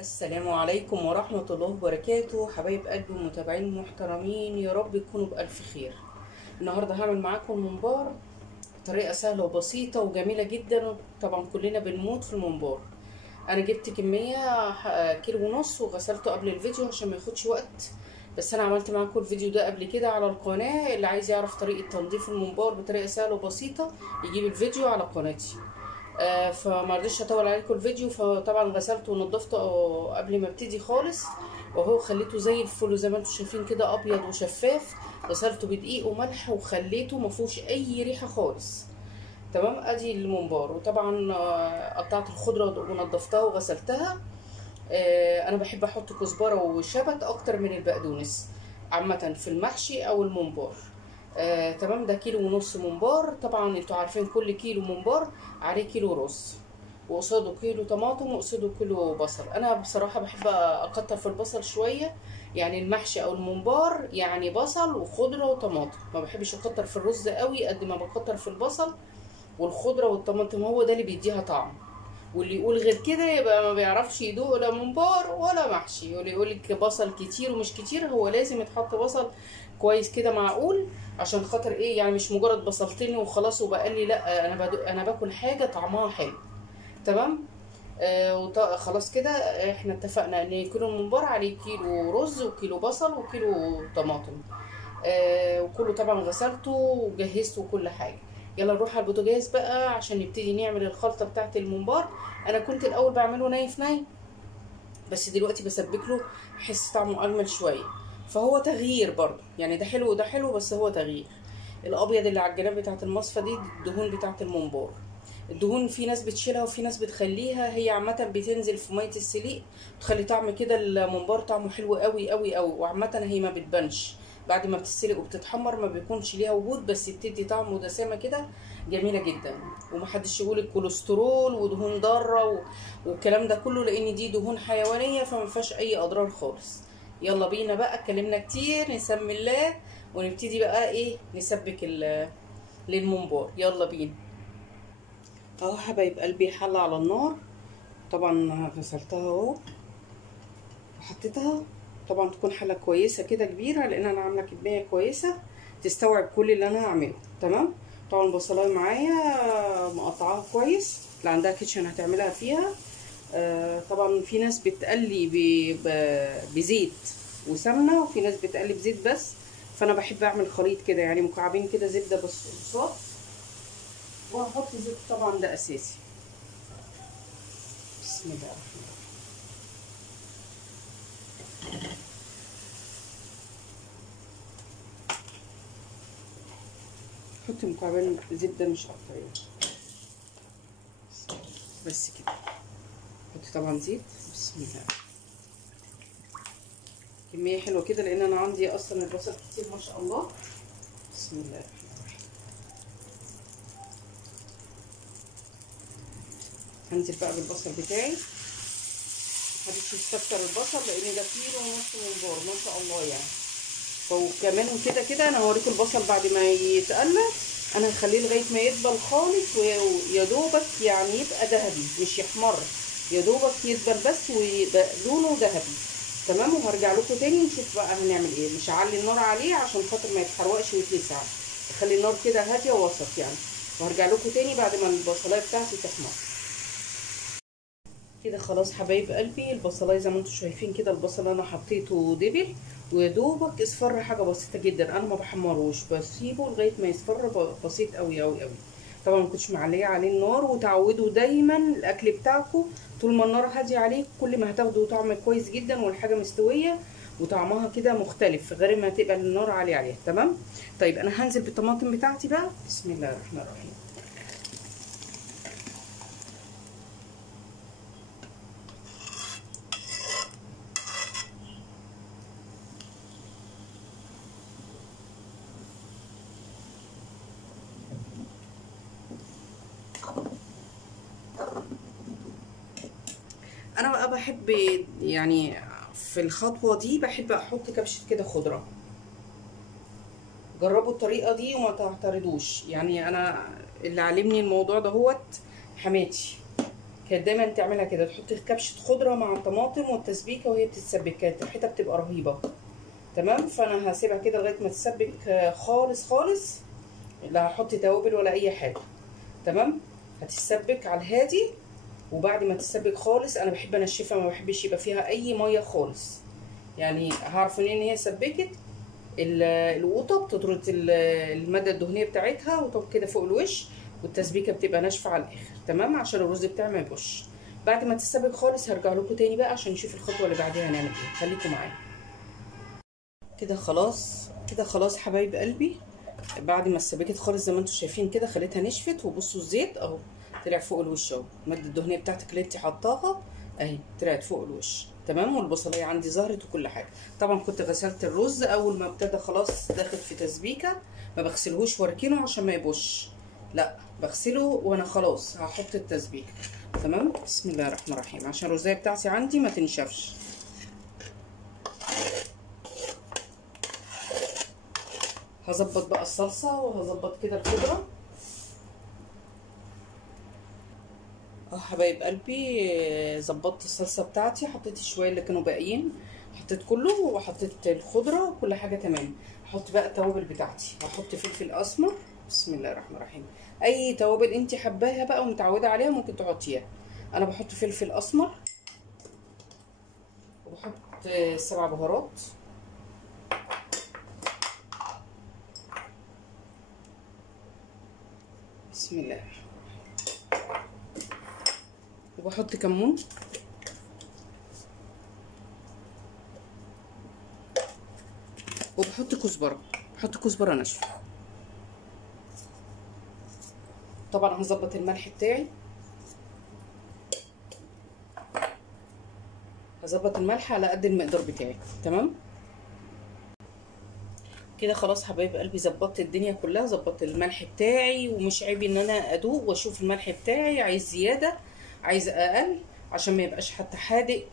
السلام عليكم ورحمة الله وبركاته، حبايب قلبي ومتابعين محترمين، يا رب تكونوا بألف خير. النهاردة هعمل معاكم ممبار بطريقة سهلة وبسيطة وجميلة جدا. طبعا كلنا بنموت في الممبار. أنا جبت كمية كيلو ونص وغسلته قبل الفيديو عشان ما ياخدش وقت، بس أنا عملت معاكم الفيديو ده قبل كده على القناة. اللي عايز يعرف طريقة تنظيف الممبار بطريقة سهلة وبسيطة يجيب الفيديو على قناتي. فما رضيتش اطول عليكم الفيديو، فطبعا غسلته ونضفته قبل ما ابتدي خالص، وهو خليته زي الفل زي ما انتم شايفين كده ابيض وشفاف. غسلته بدقيق وملح وخليته ما فيهوش اي ريحه خالص. تمام، ادي الممبار. وطبعا قطعت الخضره ونضفتها وغسلتها. انا بحب احط كزبره وشبت اكتر من البقدونس عامه في المحشي او الممبار. تمام، ده كيلو ونص ممبار. طبعا انتوا عارفين كل كيلو ممبار عليه كيلو رز، وقصاده كيلو طماطم، وقصاده كيلو بصل. انا بصراحه بحب اكتر في البصل شويه، يعني المحشي او الممبار يعني بصل وخضره وطماطم. ما بحبش اكتر في الرز قوي قد ما بكتر في البصل والخضره والطماطم، هو ده اللي بيديها طعم. واللي يقول غير كده يبقى ما بيعرفش يدوق لا ممبار ولا محشي. واللي يقول لك بصل كتير ومش كتير، هو لازم يتحط بصل كويس كده معقول، عشان خاطر ايه؟ يعني مش مجرد بصلتين وخلاص وبقى لي لا، انا باكل حاجه طعمها حلو. تمام. خلاص كده احنا اتفقنا ان كيلو الممبار عليه كيلو رز وكيلو بصل وكيلو طماطم. وكله طبعا غسلته وجهزته وكل حاجه. يلا نروح على البوتاجاز بقى عشان نبتدي نعمل الخلطه بتاعه الممبار. انا كنت الاول بعمله ني في ني، بس دلوقتي بسبك له، احس طعمه اجمل شويه. فهو تغيير برضه، يعني ده حلو وده حلو، بس هو تغيير. الابيض اللي على الجناب بتاعه المصفى دي الدهون بتاعه الممبار. الدهون في ناس بتشيلها وفي ناس بتخليها، هي عامه بتنزل في ميه السليق، تخلي طعم كده الممبار طعمه حلو قوي قوي قوي. وعامه هي ما بتبانش بعد ما بتتسلق وبتتحمر، ما بيكونش ليها وجود، بس بتدي طعم ودسامه كده جميله جدا. ومحدش يقول الكوليسترول ودهون ضاره والكلام ده كله، لان دي دهون حيوانيه فما فيهاش اي اضرار خالص. يلا بينا بقى، اتكلمنا كتير، نسمي الله ونبتدي بقى ايه، نسبك للممبار. يلا بينا. اهو حبايب قلبي، حله على النار. طبعا غسلتها اهو وحطيتها. طبعا تكون حله كويسه كده كبيره، لان انا عامله كميه كويسه تستوعب كل اللي انا هعمله. تمام. طبعا البصلايه معايا مقطعاها كويس، اللي عندها كيتشن هتعملها فيها. طبعا في ناس بتقلي بزيت وسمنه، وفي ناس بتقلي بزيت بس. فانا بحب اعمل خليط كده، يعني مكعبين كده زبده بساط، وهحط زيت طبعا ده اساسي. بسم الله الرحمن الرحيم. حط مكعبين زبده مش اكتر يعني، بس كده. حط طبعا زيت. بسم الله. كميه حلوه كده، لان انا عندي اصلا البصل كتير ما شاء الله. بسم الله الرحمن الرحيم. هنزل بقى بالبصل بتاعي. محدش يستكتر البصل، لان ده كيلو ونص ممبار ما شاء الله يعني. وكمان كده كده انا هوريكم البصل بعد ما يتقلى. انا هخليه لغايه ما يدبل خالص، ويا دوبك يعني يبقى ذهبي مش يحمر، يا دوبك يدبل بس ويبقى لونه ذهبي. تمام. وهرجع لكم تاني نشوف بقى هنعمل ايه. مش هعلي النار عليه عشان خاطر ما يتحرقش ويتلسع، اخلي النار كده هاديه ووسط يعني. وهرجع لكم تاني بعد ما البصلايه بتاعتي تحمر. كده خلاص حبايب قلبي، البصلايه زي ما انتم شايفين كده، البصل انا حطيته دبل ويا دوبك اصفر حاجه بسيطه جدا. انا ما بحمروش، بسيبه لغايه ما يصفر بسيط قوي قوي قوي. طبعا ما كنتش معليه عليه النار. وتعودوا دايما الاكل بتاعكم طول ما النار هاديه عليه، كل ما هتاخدوا طعم كويس جدا والحاجه مستويه وطعمها كده مختلف، غير ما تبقى النار عاليه عليها. تمام. طيب انا هنزل بالطماطم بتاعتي بقى. بسم الله الرحمن الرحيم. انا بقى بحب يعني في الخطوه دي بحب احط كبشه كده خضره. جربوا الطريقه دي وما تعترضوش، يعني انا اللي علمني الموضوع ده هوت حماتي. كانت دايما تعملها كده، تحط كبشه خضره مع الطماطم والتسبيكه وهي بتتسبك، كانت ريحتها بتبقى رهيبه. تمام. فانا هسيبها كده لغايه ما تتسبك خالص خالص، لا هحط توابل ولا اي حاجه. تمام. هتتسبك على الهادي، وبعد ما تتسبك خالص انا بحب انشفها، ما بحبش يبقى فيها اي ميه خالص. يعني هعرف منين ان هي سبكت؟ القوطه بتطرد الماده الدهنيه بتاعتها وتقعد كده فوق الوش، والتسبيكه بتبقى ناشفه على الاخر. تمام. عشان الرز بتاعي ما يبوش. بعد ما تتسبك خالص هرجع لكم تاني بقى عشان نشوف الخطوه اللي بعديها هنعمل ايه. خليكم معايا. كده خلاص، كده خلاص حبايب قلبي. بعد ما اتسبكت خالص زي ما انتم شايفين كده، خليتها نشفت. وبصوا الزيت اهو طلع فوق الوش اهو، الماده الدهنيه بتاعتك اللي انت حطاها اهي طلعت فوق الوش. تمام. والبصليه عندي ظهرت وكل حاجه. طبعا كنت غسلت الرز اول ما ابتدى خلاص داخل في تسبيكه، ما بغسلهوش واركنه عشان ما يبوش، لا بغسله وانا خلاص هحط التسبيكه. تمام. بسم الله الرحمن الرحيم عشان الرزايه بتاعتي عندي ما تنشفش. هظبط بقى الصلصه وهظبط كده الخضره. حبايب قلبي، ظبطت الصلصه بتاعتي، حطيت شويه اللي كانوا باقيين، حطيت كله وحطيت الخضره وكل حاجه تمام. هحط بقى التوابل بتاعتي. هحط فلفل اسمر. بسم الله الرحمن الرحيم. اي توابل انت حباها بقى ومتعوده عليها ممكن تحطيها. انا بحط فلفل اسمر، وبحط 7 بهارات. بسم الله. وبحط كمون، وبحط كزبره. بحط كزبره ناشفه. طبعا هظبط الملح بتاعي، هظبط الملح على قد المقدار بتاعي. تمام. كده خلاص حبايب قلبي، ظبطت الدنيا كلها، ظبطت الملح بتاعي. ومش عيب ان انا ادوق واشوف الملح بتاعي عايز زياده عايز اقل، عشان ما يبقاش حتى حادق.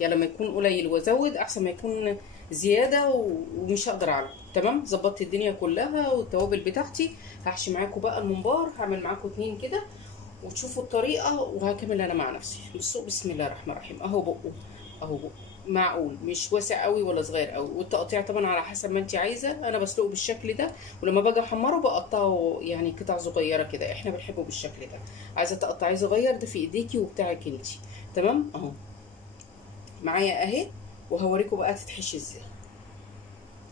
يعني لما يكون قليل وازود احسن ما يكون زياده ومش هقدر اعمله. تمام. ظبطت الدنيا كلها والتوابل بتاعتي. هحشي معاكم بقى الممبار، هعمل معاكم 2 كده وتشوفوا الطريقه، وهكمل انا مع نفسي. بصوا بسم الله الرحمن الرحيم اهو بقه، اهو بقه معقول، مش واسع قوي ولا صغير قوي. والتقطيع طبعا على حسب ما انت عايزه. انا بسلقه بالشكل ده، ولما باجي احمره بقطعه يعني قطع صغيره كده، احنا بنحبه بالشكل ده. عايزه تقطعيه صغير ده في ايديكي وبتاعك انت. تمام. اهو معايا اهي، وهوريكم بقى تتحشي ازاي.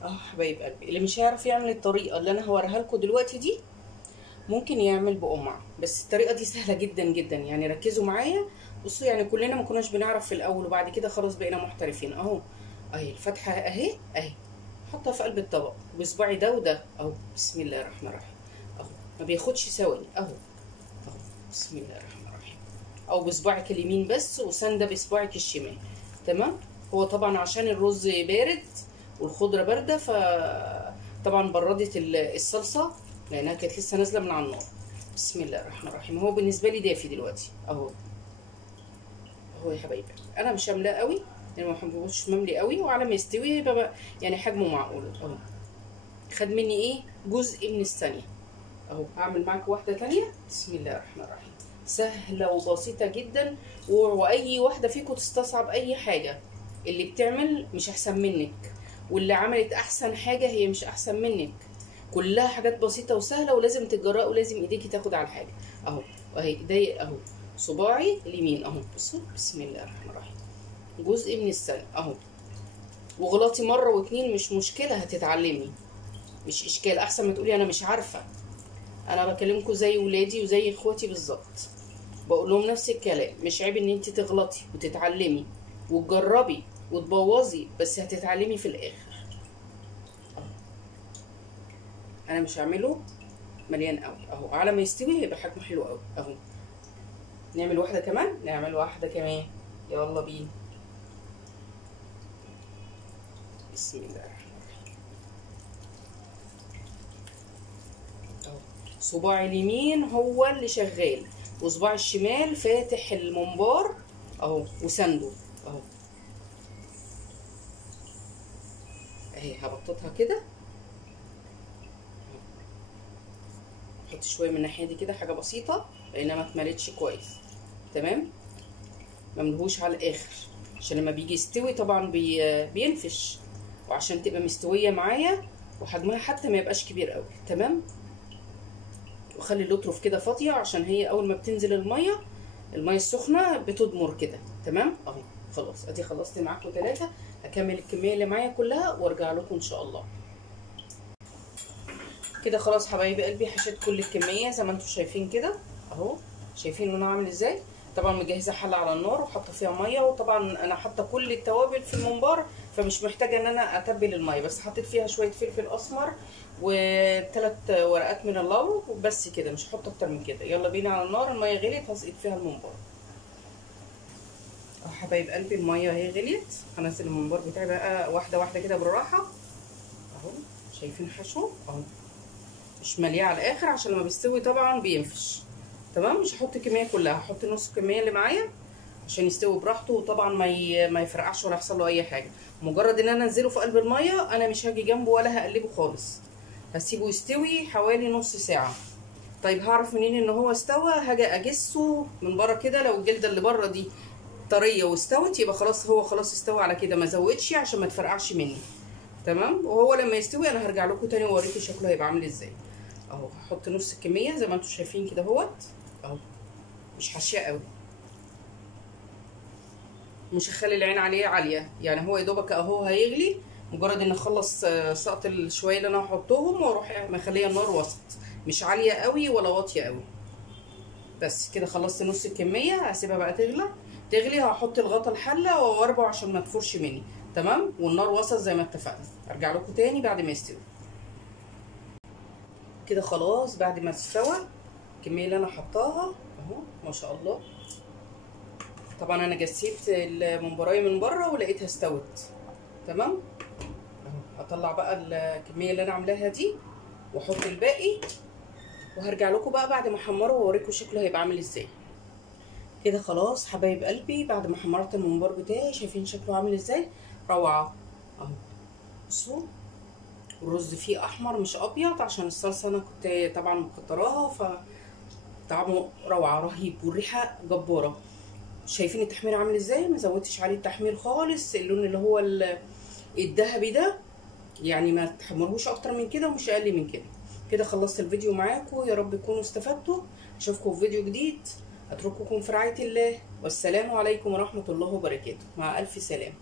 حبايب قلبي، اللي مش هيعرف يعمل الطريقه اللي انا هوريها لكم دلوقتي دي ممكن يعمل بقمع، بس الطريقه دي سهله جدا جدا. يعني ركزوا معايا. بصوا يعني كلنا ما كناش بنعرف في الاول، وبعد كده خلاص بقينا محترفين. اهو اهي الفتحه اهي اهي، حطها في قلب الطبق بصباعي ده وده اهو. بسم الله الرحمن الرحيم اهو، ما بياخدش ثواني اهو اهو. بسم الله الرحمن الرحيم. او بصباعك اليمين بس وسانده بصباعك الشمال. تمام. هو طبعا عشان الرز بارد والخضره بارده، ف طبعا بردت الصلصه لانها كانت لسه نازله من على النار. بسم الله الرحمن الرحيم. هو بالنسبه لي دافي دلوقتي اهو اهو يا حبايبي. انا مش هملاه قوي لان ما بحبوش مملي قوي، وعلى ما يستوي يبقى يعني حجمه معقول اهو. خد مني ايه جزء من الثانيه اهو. هعمل معاكم واحده ثانيه. بسم الله الرحمن الرحيم. سهله وبسيطه جدا، واي واحده فيكم تستصعب اي حاجه. اللي بتعمل مش احسن منك، واللي عملت احسن حاجه هي مش احسن منك. كلها حاجات بسيطه وسهله، ولازم تتجرأ ولازم ايديكي تاخد على الحاجه اهو. اهي ايديا اهو، صباعي اليمين اهو. بصوا بسم الله الرحمن الرحيم. جزء من السنه اهو. وغلطي مره واتنين مش مشكله، هتتعلمي، مش اشكال. احسن ما تقولي انا مش عارفه. انا بكلمكم زي ولادي وزي اخواتي بالظبط، بقول لهم نفس الكلام. مش عيب ان انت تغلطي وتتعلمي وتجربي وتبوظي، بس هتتعلمي في الاخر. انا مش هعمله مليان قوي اهو. على ما يستوي هيبقى حجمه حلو قوي اهو. نعمل واحده كمان، نعمل واحده كمان، يلا بينا. بسم الله الرحمن الرحيم اهو. صباعي اليمين هو اللي شغال، وصباع الشمال فاتح الممبار اهو وسنده اهو. اهي هبططها كده، احط شويه من الناحيه دي كده، حاجه بسيطه لانها ما اتملتش كويس. تمام. مملهوش على الاخر، عشان لما بيجي يستوي طبعا بينفش، وعشان تبقى مستويه معايا وحجمها حتى ما يبقاش كبير قوي. تمام. وخلي الاطرف كده فاضيه، عشان هي اول ما بتنزل الميه السخنه بتضمر كده. تمام اهو. خلاص ادي خلصت معاكم 3. هكمل الكميه اللي معايا كلها وارجع لكم ان شاء الله. كده خلاص حبايبي قلبي، حشيت كل الكميه زي ما انتم شايفين كده اهو. شايفين لونها عامل ازاي؟ طبعا مجهزه حله على النار وحاطه فيها ميه، وطبعا انا حاطه كل التوابل في الممبار، فمش محتاجه ان انا اتبل الميه، بس حطيت فيها شويه فلفل اسمر و3 ورقات من اللورو وبس كده، مش هحط اكتر من كده. يلا بينا على النار. الميه غليت هسقط فيها الممبار اهو. حبايب قلبي الميه اهي غليت، هنزل الممبار بتاعي بقى واحده واحده كده بالراحه اهو. شايفين حشو اهو، مش ملياه على الاخر عشان لما بيستوي طبعا بينفش. تمام. مش هحط الكميه كلها، هحط نص الكميه اللي معايا عشان يستوي براحته، وطبعا ما يفرقعش ولا يحصل له اي حاجه. مجرد ان انا انزله في قلب الميه انا مش هاجي جنبه ولا هقلبه خالص، هسيبه يستوي حوالي نص ساعه. طيب هعرف منين ان هو استوى؟ هاجي اجسه من بره كده، لو الجلده اللي بره دي طريه واستوت يبقى خلاص هو خلاص استوى على كده، ما زودش عشان ما تفرقعش مني. تمام. وهو لما يستوي انا هرجع لكم تاني واوريكم شكله هيبقى عامل ازاي اهو. هحط نص الكميه زي ما انتم شايفين كده اهوت اهو، مش حاشيه قوي، مش هخلي العين عليه عاليه، يعني هو يا دوبك اهو هيغلي. مجرد ان اخلص سقط الشويه اللي انا هحطهم واروح مخليه النار وسط، مش عاليه قوي ولا واطيه قوي. بس كده خلصت نص الكميه، هسيبها بقى تغلي. هحط الغطا الحله واربع عشان ما تفورش مني. تمام. والنار وسط زي ما اتفقنا. ارجع لكم تاني بعد ما يستوي. كده خلاص بعد ما استوى الكميه اللي انا حطاها اهو ما شاء الله. طبعا انا جسيت الممبرايه من بره ولقيتها استوت. تمام اهو. هطلع بقى الكميه اللي انا عاملاها دي واحط الباقي، وهرجع لكم بقى بعد ما احمره واوريكم شكله هيبقى عامل ازاي. كده خلاص حبايب قلبي بعد ما حمرت الممبار بتاعي، شايفين شكله عامل ازاي؟ روعه اهو. بصوا الرز فيه احمر مش ابيض، عشان الصلصه انا كنت طبعا مكتراها، فطعمه روعه رهيب والريحه جباره. شايفين التحمير عامل ازاي؟ ما زودتش عليه التحمير خالص. اللون اللي هو الذهبي ده يعني ما تحمرهوش اكتر من كده ومش اقل من كده. كده خلصت الفيديو معاكم، يا رب تكونوا استفدتوا. اشوفكم في فيديو جديد، اترككم في رعايه الله، والسلام عليكم ورحمه الله وبركاته. مع الف سلامه.